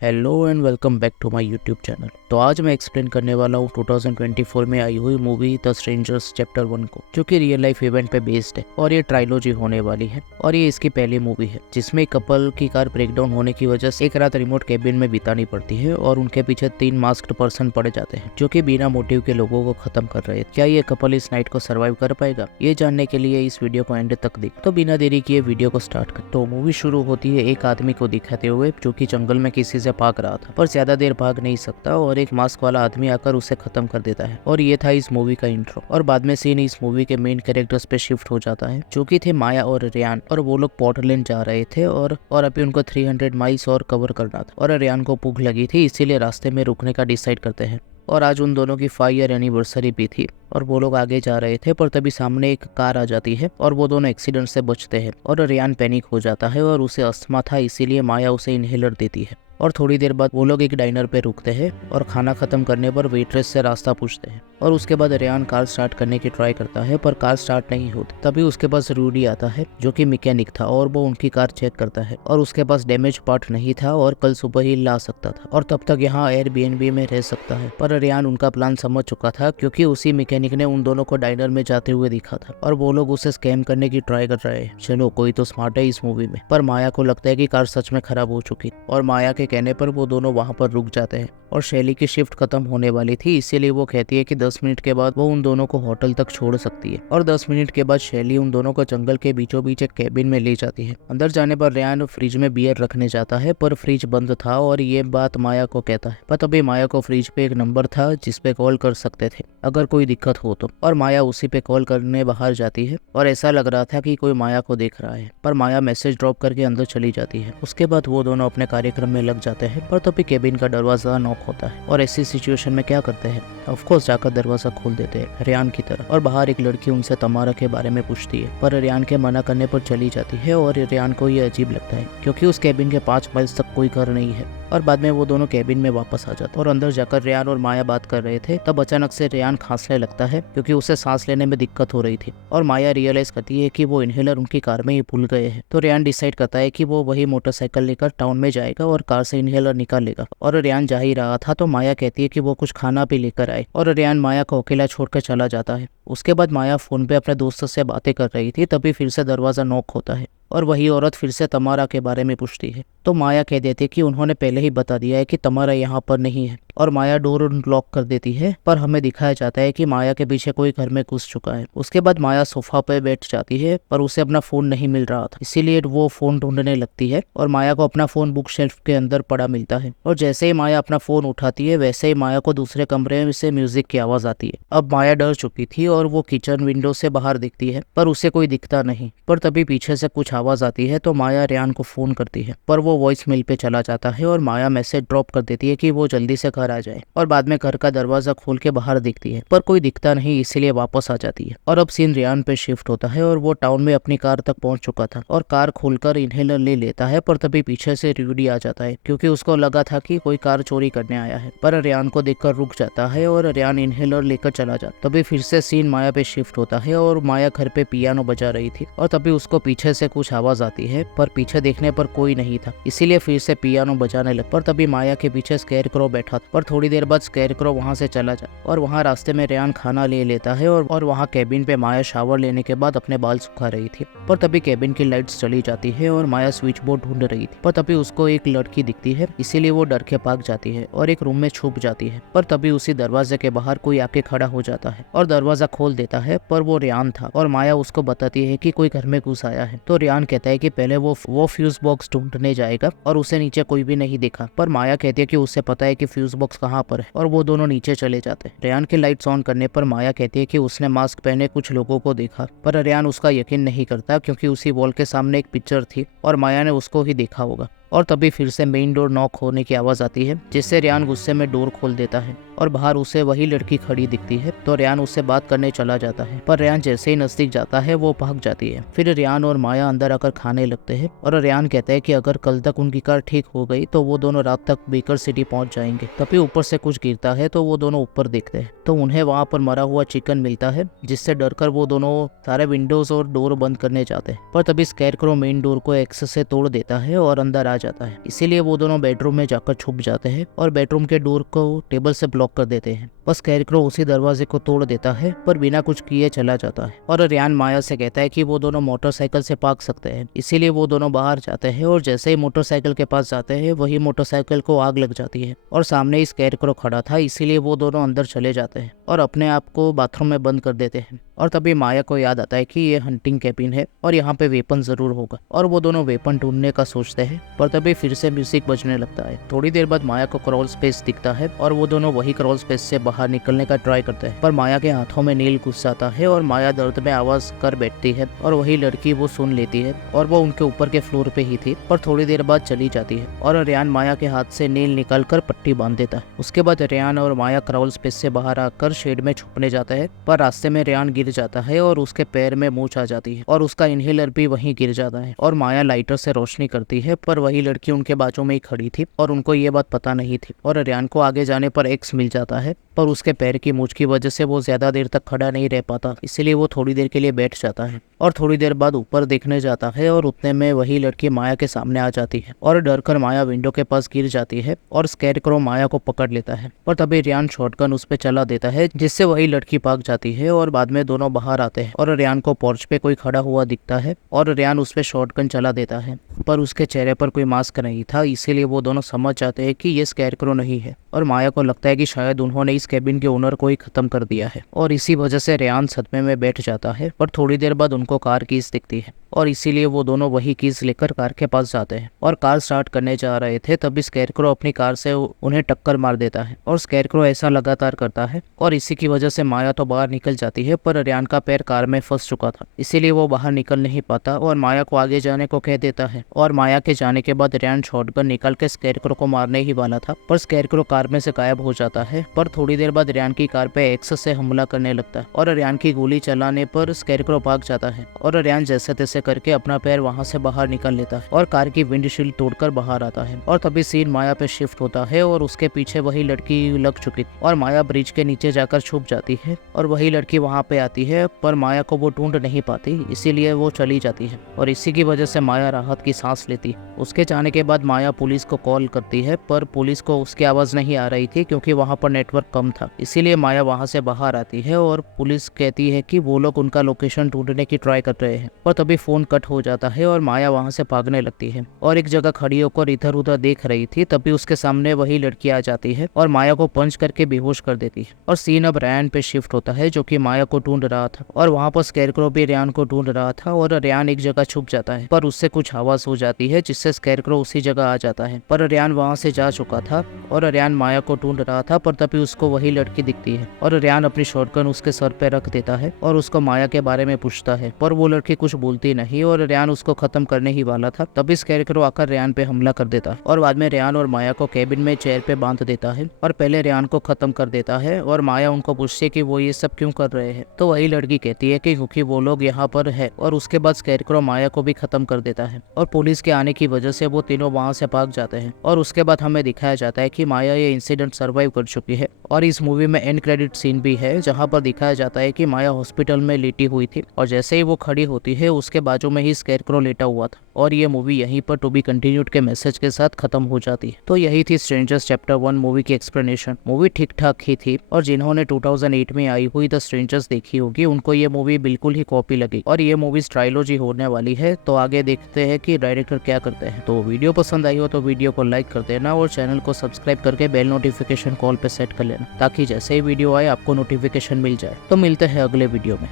Hello and welcome back to my YouTube channel. तो आज मैं एक्सप्लेन करने वाला हूँ 2024 में आई हुई मूवी द स्ट्रेंजर्स चैप्टर 1 को, जो कि रियल लाइफ इवेंट पे बेस्ड है और ये ट्रायलॉजी होने वाली है और ये इसकी पहली मूवी है जिसमें कपल की कार ब्रेकडाउन होने की वजह से एक रात रिमोट केबिन में बितानी पड़ती है और उनके पीछे 3 मास्क्ड पर्सन पड़े जाते हैं जो कि बिना मोटिव के लोगों को खत्म कर रहे हैं। क्या ये कपल इस नाइट को सर्वाइव कर पाएगा, ये जानने के लिए इस वीडियो को एंड तक देख। तो बिना देरी किए वीडियो को स्टार्ट कर। तो मूवी शुरू होती है एक आदमी को दिखाते हुए जो कि जंगल में किसी से भाग रहा था पर ज्यादा देर भाग नहीं सकता और एक मास्क वाला आदमी आकर उसे खत्म कर देता है। और ये था इस मूवी का इंट्रो। और बाद में सीन इस मूवी के मेन कैरेक्टर्स पे शिफ्ट हो जाता है जो कि थे माया और रेयान, और वो लोग पोर्टलैंड जा रहे थे और अभी उनको 300 माइल्स और कवर करना था और रेयान को भूख लगी थी, इसीलिए रास्ते में रुकने का डिसाइड करते हैं। और आज उन दोनों की 5 ईयर एनिवर्सरी भी थी और वो लोग आगे जा रहे थे पर तभी सामने एक कार आ जाती है और वो दोनों एक्सीडेंट से बचते हैं और रेयान पैनिक हो जाता है और उसे अस्थमा था, इसीलिए माया उसे इनहेलर देती है। और थोड़ी देर बाद वो लोग एक डाइनर पे रुकते हैं और खाना खत्म करने पर वेट्रेस से रास्ता पूछते हैं। और उसके बाद रेयान कार स्टार्ट करने की ट्राई करता है पर कार स्टार्ट नहीं होती। तभी उसके पास रूडी आता है जो कि मैकेनिक था और वो उनकी कार चेक करता है और उसके पास डैमेज पार्ट नहीं था और कल सुबह ही ला सकता था और तब तक यहाँ एयरबीएनबी में रह सकता है। पर रेयान उनका प्लान समझ चुका था क्योंकि उसी मैकेनिक ने उन दोनों को डाइनर में जाते हुए दिखा था और वो लोग उसे स्कैम करने की ट्राई कर रहे हैं। चलो कोई तो स्मार्ट है इस मूवी में। पर माया को लगता है कि कार सच में खराब हो चुकी और माया के कहने पर वो दोनों वहां पर रुक जाते हैं। और शैली की शिफ्ट खत्म होने वाली थी, इसीलिए वो कहती है कि 10 मिनट के बाद वो उन दोनों को होटल तक छोड़ सकती है। और 10 मिनट के बाद शैली उन दोनों को जंगल के बीचों बीच एक कैबिन में ले जाती है। अंदर जाने पर रेयान फ्रिज में बियर रखने जाता है पर फ्रिज बंद था और ये बात माया को कहता है। पर तभी माया को फ्रिज पे एक नंबर था जिसपे कॉल कर सकते थे अगर कोई दिक्कत हो तो। और माया उसी पे कॉल करने बाहर जाती है और ऐसा लग रहा था कि कोई माया को देख रहा है, पर माया मैसेज ड्रॉप करके अंदर चली जाती है। उसके बाद वो दोनों अपने कार्यक्रम में लग जाते हैं पर तभी केबिन का दरवाजा नॉक होता है और ऐसी सिचुएशन में क्या करते हैं, ऑफ कोर्स जाकर दरवाजा खोल देते हैं रेयान की तरफ। और बाहर एक लड़की उनसे तमारा के बारे में पूछती है पर रेयान के मना करने पर चली जाती है और रेयान को ये अजीब लगता है क्योंकि उस केबिन के 5 माइल्स तक कोई घर नहीं है। और बाद में वो दोनों केबिन में वापस आ जाते और अंदर जाकर रेयान और माया बात कर रहे थे। तब अचानक से रेयान खांसने लगता है क्योंकि उसे सांस लेने में दिक्कत हो रही थी और माया रियलाइज करती है कि वो इनहेलर उनकी कार में ही भूल गए हैं। तो रेयान डिसाइड करता है कि वो वही मोटरसाइकिल लेकर टाउन में जाएगा और कार से इनहेलर निकाल लेगा। और रेयान जा ही रहा था तो माया कहती है कि वो कुछ खाना भी लेकर आए और रेयान माया को अकेला छोड़कर चला जाता है। उसके बाद माया फोन पे अपने दोस्त से बातें कर रही थी, तभी फिर से दरवाजा नॉक होता है और वही औरत फिर से तमारा के बारे में पूछती है। तो माया कह देती है कि उन्होंने पहले ही बता दिया है कि तमारा यहाँ पर नहीं है और माया डोर लॉक कर देती है। पर हमें दिखाया जाता है कि माया के पीछे कोई घर में घुस चुका है। उसके बाद माया सोफा पे बैठ जाती है पर उसे अपना फोन नहीं मिल रहा था, इसीलिए वो फोन ढूंढने लगती है और माया को अपना फोन बुक शेल्फ के अंदर पड़ा मिलता है। और जैसे ही माया अपना फोन उठाती है वैसे ही माया को दूसरे कमरे से म्यूजिक की आवाज आती है। अब माया डर चुकी थी और वो किचन विंडो से बाहर दिखती है पर उसे कोई दिखता नहीं। पर तभी पीछे से कुछ आवाज आती है तो माया रेयान को फोन करती है पर वो वॉइस मेल पे चला जाता है और माया मैसेज ड्रॉप कर देती है कि वो जल्दी से घर आ जाए। और बाद में घर का दरवाजा खोल के बाहर दिखती है पर कोई दिखता नहीं, इसीलिए वापस आ जाती है। और अब सीन रेयान पे शिफ्ट होता है और वो टाउन में अपनी कार तक पहुंच चुका था और कार खोलकर इनहेलर ले लेता है। पर तभी पीछे से रूडी आ जाता है क्योंकि उसको लगा था कि कोई कार चोरी करने आया है, पर रेयान को देखकर रुक जाता है और रेयान इनहेलर लेकर चला जाता। तभी फिर से सीन माया पे शिफ्ट होता है और माया घर पे पियानो बजा रही थी और तभी उसको पीछे से कुछ आवाज आती है पर पीछे देखने पर कोई नहीं था, इसीलिए फिर से पियानो बजाने लग। पर तभी माया के पीछे स्कैरक्रो बैठा था पर थोड़ी देर बाद स्कैरक्रो वहां से चला जाए और वहां रास्ते में रेयान खाना ले लेता है और वहां केबिन पे माया शावर लेने के बाद अपने बाल सुखा रही थी। पर तभी केबिन की लाइट्स चली जाती है और माया स्विच बोर्ड ढूंढ रही थी पर तभी उसको एक लड़की दिखती है, इसीलिए वो डर के भाग जाती है और एक रूम में छुप जाती है। पर तभी उसी दरवाजे के बाहर कोई आके खड़ा हो जाता है और दरवाजा खोल देता है पर वो रेयान था और माया उसको बताती है कि कोई घर में घुस आया है। तो रेयान कहता है कि पहले वो फ्यूज बॉक्स ढूंढने जाएगा और उसे नीचे कोई भी नहीं दिखा। पर माया कहती है कि उसे पता है कि फ्यूज बॉक्स कहाँ पर है और वो दोनों नीचे चले जाते हैं। रेयान की लाइट्स ऑन करने पर माया कहती है कि उसने मास्क पहने कुछ लोगों को देखा, पर रेयान उसका यकीन नहीं करता क्योंकि उसी वॉल के सामने एक पिक्चर थी और माया ने उसको ही देखा होगा। और तभी फिर से मेन डोर नॉक होने की आवाज आती है जिससे रेयान गुस्से में डोर खोल देता है और बाहर उसे वही लड़की खड़ी दिखती है। तो रेयान उससे बात करने चला जाता है पर रेयान जैसे ही नजदीक जाता है वो भाग जाती है। फिर रेयान और माया अंदर आकर खाने लगते हैं और रेयान कहता है कि अगर कल तक उनकी कार ठीक हो गई तो वो दोनों रात तक बेकर सिटी पहुंच जाएंगे। तभी ऊपर से कुछ गिरता है तो वो दोनों ऊपर देखते हैं तो उन्हें वहां पर मरा हुआ चिकन मिलता है, जिससे डरकर वो दोनों सारे विंडोज और डोर बंद करने जाते हैं। पर तभी स्कैरक्रो मेन डोर को एक्सेस से तोड़ देता है और अंदर आ जाता है। इसीलिए वो दोनों बेडरूम में जाकर छुप जाते हैं और बेडरूम के डोर को टेबल से ब्लॉक कर देते हैं। बस स्कैरक्रो उसी दरवाजे को तोड़ देता है पर बिना कुछ किए चला जाता है और रियान माया से कहता है कि वो दोनों मोटरसाइकिल से भाग सकते हैं। इसीलिए वो दोनों बाहर जाते हैं और जैसे ही मोटरसाइकिल के पास जाते हैं वही मोटरसाइकिल को आग लग जाती है और सामने ही स्कैरक्रो खड़ा था। इसीलिए वो दोनों अंदर चले जाते हैं और अपने आप को बाथरूम में बंद कर देते हैं। और तभी माया को याद आता है कि ये हंटिंग कैबिन है और यहाँ पे वेपन जरूर होगा और वो दोनों वेपन ढूंढने का सोचते हैं। पर तभी फिर से म्यूजिक बजने लगता है। थोड़ी देर बाद माया को क्रॉल स्पेस दिखता है और वो दोनों वही क्रॉल स्पेस से बाहर निकलने का ट्राई करते हैं पर माया के हाथों में नील घुस जाता है और माया दर्द में आवाज कर बैठती है और वही लड़की वो सुन लेती है और वो उनके ऊपर के फ्लोर पे ही थी पर थोड़ी देर बाद चली जाती है और रियान माया के हाथ से नील निकाल कर पट्टी बांध देता है। उसके बाद रियान और माया क्रॉल स्पेस से बाहर आकर शेड में छुपने जाता है पर रास्ते में रियान गिर जाता है और उसके पैर में मूंछ आ जाती है और उसका इनहेलर भी वहीं गिर जाता है और माया लाइटर से रोशनी करती है पर वही लड़की उनके बाजू में ही खड़ी थी और उनको ये बात पता नहीं थी और रियान को आगे जाने पर एक्स मिल जाता है पर उसके पैर की मूंछ की वजह से वो ज्यादा देर तक खड़ा नहीं रह पाता। इसीलिए वो थोड़ी देर के लिए बैठ जाता है और थोड़ी देर बाद ऊपर देखने जाता है और उतने में वही लड़की माया के सामने आ जाती है और डर कर माया विंडो के पास गिर जाती है और स्कैरक्रो माया को पकड़ लेता है और तभी रियान शॉटगन उस पे चला देता है जिससे वही लड़की भाग जाती है और बाद में दोनों बाहर आते हैं और रियान को पोर्च पे कोई खड़ा हुआ दिखता है और रियान उस पे शॉटगन चला देता है पर उसके चेहरे पर कोई मास्क नहीं था। इसीलिए वो दोनों समझ जाते हैं कि ये स्कैरक्रो नहीं है और माया को लगता है कि शायद उन्होंने इस केबिन के ओनर को ही खत्म कर दिया है और इसी वजह से रियान सदमे में बैठ जाता है। पर थोड़ी देर बाद उनको कार कीज दिखती है और इसीलिए वो दोनों वही कीज लेकर कार के पास जाते हैं और कार स्टार्ट करने जा रहे थे तभी स्कैरक्रो अपनी कार से उन्हें टक्कर मार देता है और स्कैरक्रो ऐसा लगातार करता है और इसी की वजह से माया तो बाहर निकल जाती है पर रियान का पैर कार में फंस चुका था। इसीलिए वो बाहर निकल नहीं पाता और माया को आगे जाने को कह देता है और माया के जाने के बाद रियान शॉटगन निकाल के स्कैरक्रो को मारने ही वाला था पर स्कैरक्रो कार में से गायब हो जाता है। पर थोड़ी देर बाद रियान की कार पे एक्स से हमला करने लगता है और रियान की गोली चलाने पर स्कैरक्रो भाग जाता है और रियान जैसे तैसे करके अपना पैर वहां से बाहर निकाल लेता है और कार की विंडशील्ड तोड़कर बाहर आता है और तभी सीन माया पे शिफ्ट होता है और उसके पीछे वही लड़की लग चुकी थी और माया ब्रिज के नीचे जाकर छुप जाती है और वही लड़की वहां पे आती है पर माया को वो ढूंढ नहीं पाती। इसीलिए वो चली जाती है और इसी की वजह से माया राहत की सांस लेती है। उसके जाने के बाद माया पुलिस को कॉल करती है पर पुलिस को उसकी आवाज नहीं आ रही थी क्योंकि वहां पर नेटवर्क कम था। इसीलिए माया वहां से बाहर आती है और पुलिस कहती है कि वो लोग उनका लोकेशन ढूंढने की ट्राई कर रहे हैं पर तभी फोन कट हो जाता है और माया वहां से भागने लगती है और एक जगह खड़ी होकर इधर उधर देख रही थी। तभी उसके सामने वही लड़की आ जाती है और माया को पंच करके बेहोश कर देती है और सीन अब रियान पे शिफ्ट होता है जो कि माया को ढूंढ रहा था और वहां पर स्कैरक्रो भी रियान को ढूंढ रहा था और रियान एक जगह छुप जाता है पर उससे कुछ आवाज हो जाती है जिससे स्कैरक्रो उसी जगह आ जाता है पर रियान वहां से जा चुका था और रियान माया को ढूंढ रहा था पर तभी उसको वही लड़की दिखती है और रियान अपनी शॉटगन उसके सर पे रख देता है और उसको माया के बारे में पूछता है पर वो लड़की कुछ बोलती नहीं और रियान उसको खत्म करने ही वाला था। तभी स्कैरक्रो आकर रियान पे हमला कर देता है और बाद में रियान और माया को केबिन में चेयर पे बांध देता है और पहले रियान को खत्म कर देता है और माया उनको पूछती है कि वो ये सब क्यों कर रहे हैं तो वही लड़की कहती है कि क्योंकि वो लोग यहाँ पर है और उसके बाद स्कैरक्रो माया को भी खत्म कर देता है और पुलिस के आने की वजह से वो तीनों वहां से भाग जाते हैं और उसके बाद हमें दिखाया जाता है कि माया ये इंसिडेंट सर्वाइव कर चुकी है। और इस मूवी में एंड क्रेडिट सीन भी है जहां पर दिखाया जाता है कि माया हॉस्पिटल में लेटी हुई थी और जैसे ही वो खड़ी होती है उसके बाजू में ही स्कैरक्रो लेटा हुआ था और ये मूवी यहीं पर टू बी कंटिन्यूड के मैसेज के साथ खत्म हो जाती है। तो यही थी स्ट्रेंजर्स चैप्टर 1 मूवी की एक्सप्लेनेशन। मूवी ठीक ठाक ही थी और जिन्होंने 2008 में आई हुई द स्ट्रेंजर्स देखी होगी उनको ये मूवी बिल्कुल ही कॉपी लगी और ये मूवी ट्रायलॉजी होने वाली है। तो आगे देखते हैं कि डायरेक्टर क्या करते हैं। तो वीडियो पसंद आई हो तो वीडियो को लाइक कर देना और चैनल को सब्सक्राइब करके बेल नोटिफिकेशन कॉल पे सेट कर लेना ताकि जैसे ही वीडियो आए आपको नोटिफिकेशन मिल जाए। तो मिलते हैं अगले वीडियो में।